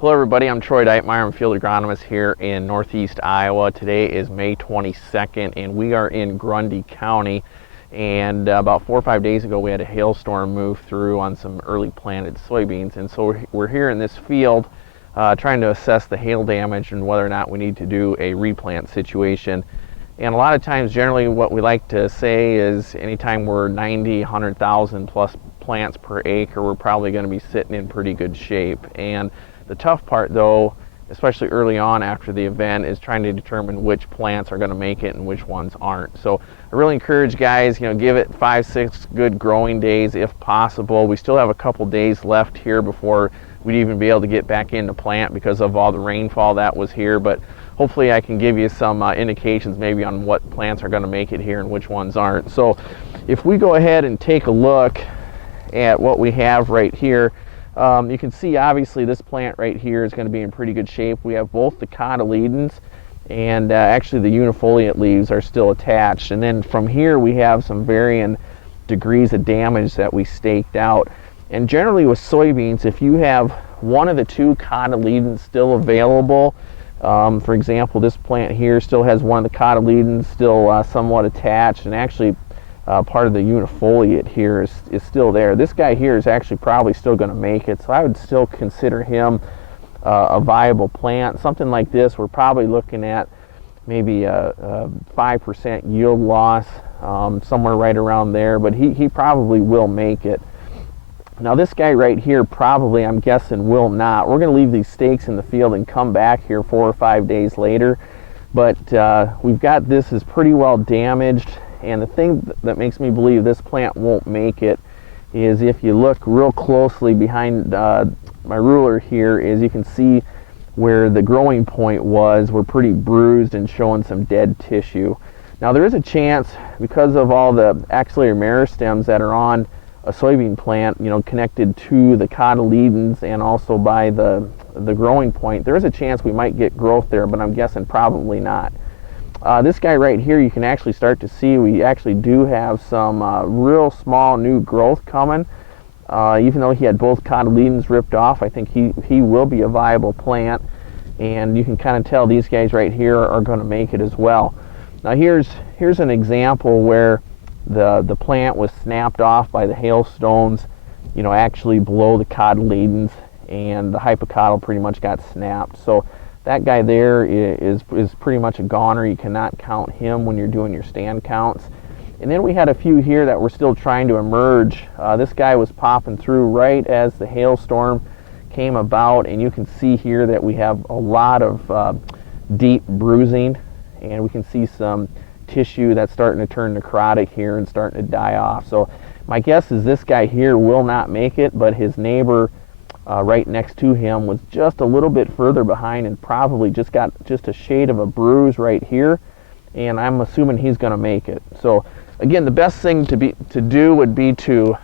Hello everybody, I'm Troy Deutmeyer. I'm field agronomist here in Northeast Iowa. Today is May 22nd and we are in Grundy County, and about 4 or 5 days ago we had a hailstorm move through on some early planted soybeans, and so we're here in this field trying to assess the hail damage and whether or not we need to do a replant situation. And a lot of times, generally what we like to say is anytime we're 90, 100,000 plus plants per acre, we're probably going to be sitting in pretty good shape. And the tough part though, especially early on after the event, is trying to determine which plants are going to make it and which ones aren't. So I really encourage guys, give it 5-6 good growing days if possible. We still have a couple days left here before we'd even be able to get back into plant because of all the rainfall that was here, but hopefully I can give you some indications maybe on what plants are going to make it here and which ones aren't. So if we go ahead and take a look at what we have right here, you can see obviously this plant right here is going to be in pretty good shape. We have both the cotyledons and actually the unifoliate leaves are still attached. And then from here we have some varying degrees of damage that we staked out. And generally with soybeans, if you have one of the two cotyledons still available, for example, this plant here still has one of the cotyledons still somewhat attached, and actually part of the unifoliate here is still there. This guy here is actually probably still going to make it, so I would still consider him a viable plant. Something like this, we're probably looking at maybe a 5% yield loss, somewhere right around there, but he probably will make it. Now this guy right here probably, I'm guessing, will not. We're going to leave these stakes in the field and come back here 4 or 5 days later, but we've got this is pretty well damaged. And the thing that makes me believe this plant won't make it is if you look real closely behind my ruler here, is you can see where the growing point was. We're pretty bruised and showing some dead tissue. Now there is a chance, because of all the axillary meristems that are on a soybean plant, connected to the cotyledons and also by the growing point, there is a chance we might get growth there, but I'm guessing probably not. This guy right here, you can actually start to see we actually do have some real small new growth coming. Even though he had both cotyledons ripped off, I think he will be a viable plant, and you can kind of tell these guys right here are going to make it as well. Now here's an example where the plant was snapped off by the hailstones, actually below the cotyledons, and the hypocotyl pretty much got snapped. So that guy there is pretty much a goner. You cannot count him when you're doing your stand counts. And then we had a few here that were still trying to emerge. This guy was popping through right as the hailstorm came about, and you can see here that we have a lot of deep bruising, and we can see some tissue that's starting to turn necrotic here and starting to die off. So my guess is this guy here will not make it, but his neighbor right next to him was just a little bit further behind and probably just got just a shade of a bruise right here, and I'm assuming he's going to make it. So again, the best thing to do would be to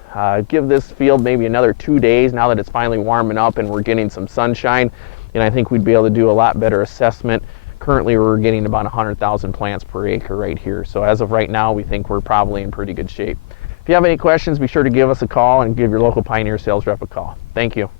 give this field maybe another 2 days now that it's finally warming up and we're getting some sunshine, and I think we'd be able to do a lot better assessment. Currently we're getting about 100,000 plants per acre right here, so as of right now we think we're probably in pretty good shape. If you have any questions, be sure to give us a call and give your local Pioneer sales rep a call. Thank you.